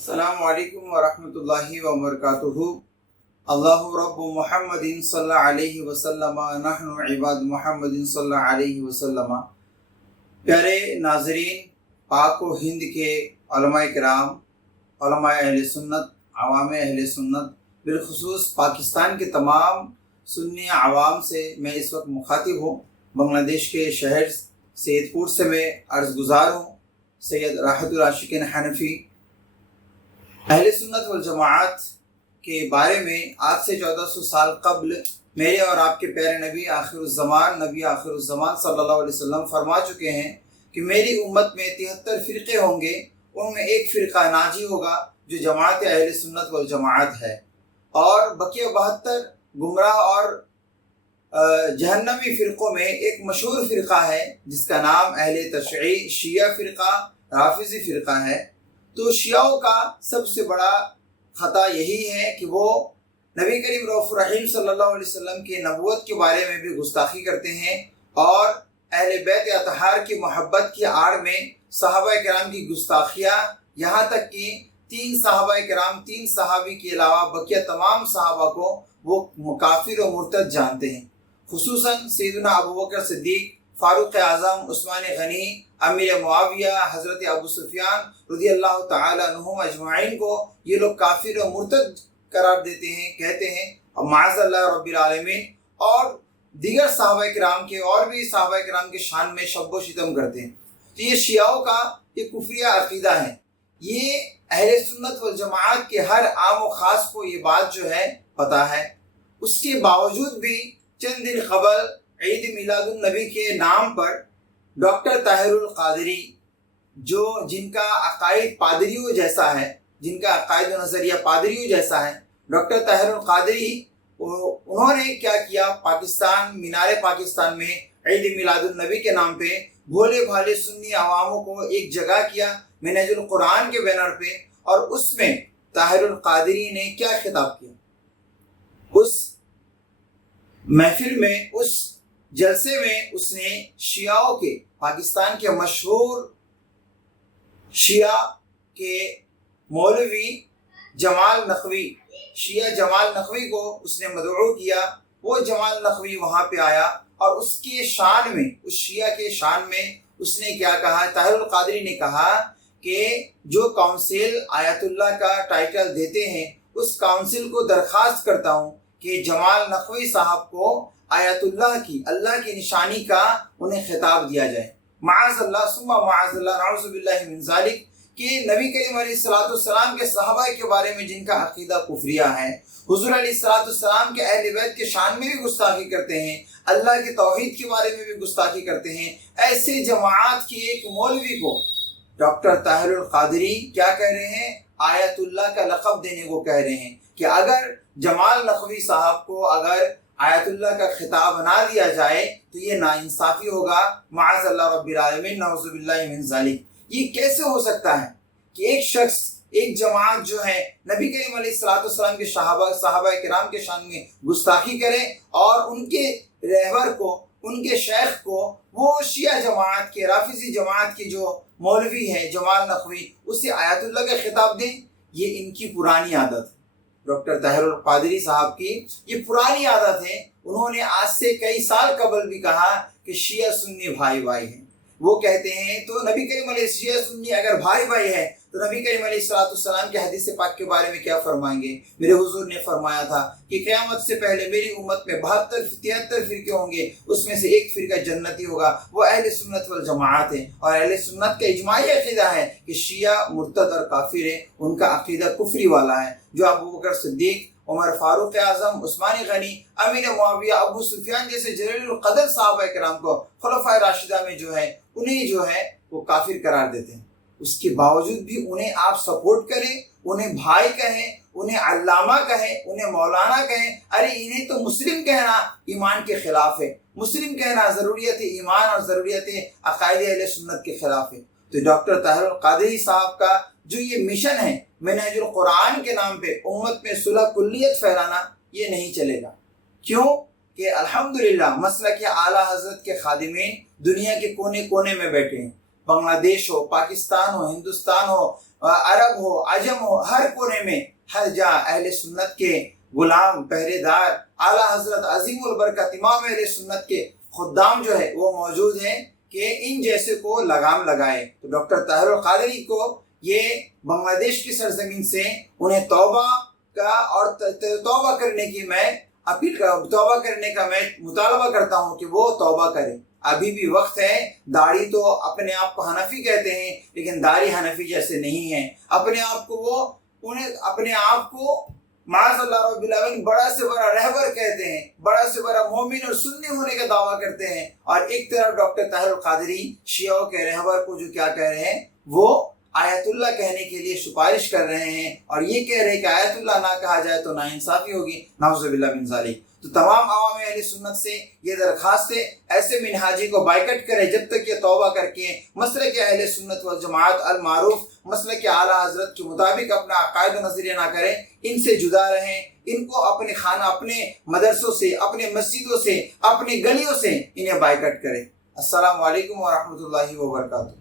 अस्सलामु अलैकुम वरहमतुल्लाहि वबरकातुहू। अल्लाहु रब्बु मुहम्मदिन सल्लल्लाहु अलैहि वसल्लम नहनु इबाद मुहम्मदिन सल्लल्लाहु अलैहि वसल्लम। प्यारे नाजरीन, पाक व हिंद के उलमाए किराम, उलमाए अहले सुन्नत, अवाम अहले सुन्नत, बिलखुसूस पाकिस्तान के तमाम सुन्नी आवाम से मैं इस वक्त मुखातिब हूँ। बांग्लादेश के शहर सैयदपुर से मैं अर्ज़ गुज़ार हूँ। सैयद राहतुल आशिकीन हनफी अहले सुन्नत वल जमाअत के बारे में आज से 1400 साल कबल मेरे और आपके प्यारे नबी आखिरुज़्ज़मान सल्लल्लाहु अलैहि वसल्लम फरमा चुके हैं कि मेरी उम्मत में 73 फ़िरक़े होंगे, उनमें एक फ़िरक़ा नाजी होगा जो जमाअत अहले सुन्नत वल जमाअत है, और बकिया 72 गुमराह और जहन्नमी फ़िरक़ों में एक मशहूर फ़िरक़ा है जिसका नाम अहले तशय्यी शिया फ़िरक़ा राफ़िज़ी फ़िरक़ा है। तो शियाओं का सबसे बड़ा ख़ता यही है कि वो नबी करीम रऊफ़ुर रहीम सल्लल्लाहु अलैहि वसल्लम की नबूवत के बारे में भी गुस्ताखी करते हैं और अहले बैत अतहार की मोहब्बत की आड़ में सहाबा किराम की गुस्ताखियाँ, यहाँ तक कि 3 सहाबा किराम, 3 सहाबी के अलावा बकिया तमाम सहाबा को वो काफिर और मुर्तद जानते हैं। खुसूसन सैयदना अबू बकर सिद्दीक, फारूक आज़म, उस्मान गनी, अमीर मुआविया, हज़रत अबू सुफियान रज़ियल्लाहु तआला अन्हुम अजमाइन को ये लोग काफिर और मुर्तद करार देते हैं, कहते हैं और माअज़ल्लाह रब्बिल आलमीन, और दीगर सहाबा किराम के और भी सहाबा किराम के शान में शब्बो शितम करते हैं। तो ये शियाओं का ये कुफरिया अकीदा है। ये अहले सुन्नत वल जमाअत के हर आम व ख़ास को ये बात जो है पता है। उसके बावजूद भी चंद दिन कबल ईद मिलादुन नबी के नाम पर डॉक्टर ताहिरुल क़ादरी, जो जिनका अकायद पादरियों जैसा है, जिनका अकायद नज़रिया पादरियों जैसा है, डॉक्टर ताहिरुल क़ादरी, उन्होंने क्या किया, पाकिस्तान मीनारे पाकिस्तान में ईद मिलादुन नबी के नाम पे भोले भाले सुन्नी अवामों को एक जगह किया मिनहाजुल कुरान के बैनर पे, और उसमें ताहिरुल क़ादरी ने क्या खिताब किया, उस महफिल में, उस जलसे में उसने शियाओं के, पाकिस्तान के मशहूर शिया के मौलवी जमाल नकवी, शिया जमाल नकवी को उसने मदऊ किया। वो जमाल नकवी वहाँ पे आया और उसके शान में, उस शिया के शान में उसने क्या कहा, ताहिरुल क़ादरी ने कहा कि जो काउंसिल आयतुल्लाह का टाइटल देते हैं उस काउंसिल को दरख्वास्त करता हूँ कि जमाल नकवी साहब को आयतुल्लाह की, अल्लाह की निशानी का उन्हें खिताब दिया जाए। माअज़ल्लाह सुम्मा माअज़ल्लाह नऊज़ु बिल्लाहि मिन ज़ालिक, कि नबी करीम अलैहिस्सलाम के सहाबा के बारे में जिनका अकीदा कुफरिया है, हुज़ूर अलैहिस्सलाम के अहले बैत के शान में भी गुस्ताखी करते हैं, अल्लाह के तौहीद के बारे में भी गुस्ताखी करते हैं, ऐसे जमाअत के एक मौलवी को डॉक्टर ताहिरुल क़ादरी क्या कह रहे हैं, आयतुल्लाह का लक़ब देने को कह रहे हैं कि अगर जमाल नकवी साहब को अगर आयतुल्लाह का खिताब ना दिया जाए तो ये नाइंसाफ़ी होगा। माअज़ल्लाह रब्बिल आलमीन, नऊज़ु बिल्लाहि मिन ज़ालिक। ये कैसे हो सकता है कि एक शख्स, एक जमात जो है नबी करीम अलैहिस्सलाम के सहाबा किराम के शान में गुस्ताखी करे और उनके रहबर को, उनके शेख को, वो शिया जमात के, राफिज़ी जमात के जो मौलवी है जमाल नकवी, उसे आयतुल्लाह का खिताब दें। ये इनकी पुरानी आदत है, डॉक्टर ताहिरुल क़ादरी साहब की ये पुरानी आदत है। उन्होंने आज से कई साल कबल भी कहा कि शिया सुन्नी भाई भाई हैं। वो कहते हैं तो नबी करीम अलैहि शिया सुन्नी अगर भाई भाई है तो नबी करीम अलैहिस्सलाम के हदीस पाक के बारे में क्या फरमाएंगे। मेरे हुजूर ने फरमाया था कि क़यामत से पहले मेरी उम्मत में 72-73 फ़िरके होंगे, उसमें से एक फ़िरका जन्नती होगा, वो अहले सुन्नत वल जमाअत है। और अहले सुन्नत का इजमाई अक़ीदा है कि शिया मुर्तद और काफिर है, उनका अक़ीदा कुफरी वाला है। जो अबू बकर सिद्दीक, उमर फारूक आज़म, उस्मान गनी, अमीर मुआविया, अबू सुफियान जैसे जलीलुल क़दर सहाबा किराम को खुलफ़ाए राशिदा में जो है उन्हें जो है वो काफिर करार देते हैं। उसके बावजूद भी उन्हें आप सपोर्ट करें, उन्हें भाई कहें, उन्हें अल्लामा कहें, उन्हें मौलाना कहें। अरे इन्हें तो मुस्लिम कहना ईमान के खिलाफ है, मुस्लिम कहना ज़रूरियत ईमान और ज़रूरियत अक़ाइद अहले सुन्नत के खिलाफ है। तो डॉक्टर ताहिरुल क़ादरी साहब का जो ये मिशन है मिनहाजुल कुरान के नाम पे उम्मत में सुलह कुल्लियत फैलाना, ये नहीं चलेगा। क्यों कि अल्हम्दुलिल्लाह मसलक आला हज़रत के खादिमीन दुनिया के कोने कोने में बैठे हैं। بنگلہ دیش ہو، پاکستان ہو، ہندوستان ہو، عرب ہو، عجم ہو، ہر کونے میں ہر جہاں اہل سنت کے غلام، پہرے دار، اعلیٰ حضرت عظیم البرکت امام اہل سنت کے خدام جو ہے وہ موجود ہیں کہ ان جیسے کو لگام لگائے۔ تو ڈاکٹر طاہر القادری کو یہ بنگلہ دیش کی سرزمین سے انہیں توبہ کا اور توبہ کرنے کی میں توبہ کرنے کا میں مطالبہ کرتا ہوں کہ وہ توبہ کرے۔ ابھی بھی وقت ہے۔ داڑھی تو اپنے آپ کو حنفی کہتے ہیں لیکن داڑھی حنفی جیسے نہیں ہے۔ اپنے آپ کو معاذ اللہ رب العالمین بڑا سے بڑا رہبر کہتے ہیں، بڑا سے بڑا مومن اور سنی ہونے کا دعویٰ کرتے ہیں، اور ایک طرف ڈاکٹر طاہر القادری شیعوں کے رہبر کو جو کیا کہہ رہے ہیں، وہ آیت اللہ کہنے کے لیے سفارش کر رہے ہیں، اور یہ کہہ رہے ہیں کہ آیت اللہ نہ کہا جائے تو ناانصافی ہوگی، نعوذ باللہ من ذالک۔ تو تمام عوام اہل سنت سے یہ درخواست ہے، ایسے منہاجی کو بائیکٹ کریں جب تک یہ توبہ کر کے مسلک اہل سنت والجماعت المعروف مسلک اعلیٰ حضرت کے مطابق اپنا عقائد و نظریہ نہ کریں، ان سے جدا رہیں، ان کو اپنے خانہ، اپنے مدرسوں سے، اپنے مسجدوں سے، اپنے گلیوں سے انہیں بائیکٹ کریں۔ السلام علیکم ورحمۃ اللہ وبرکاتہ۔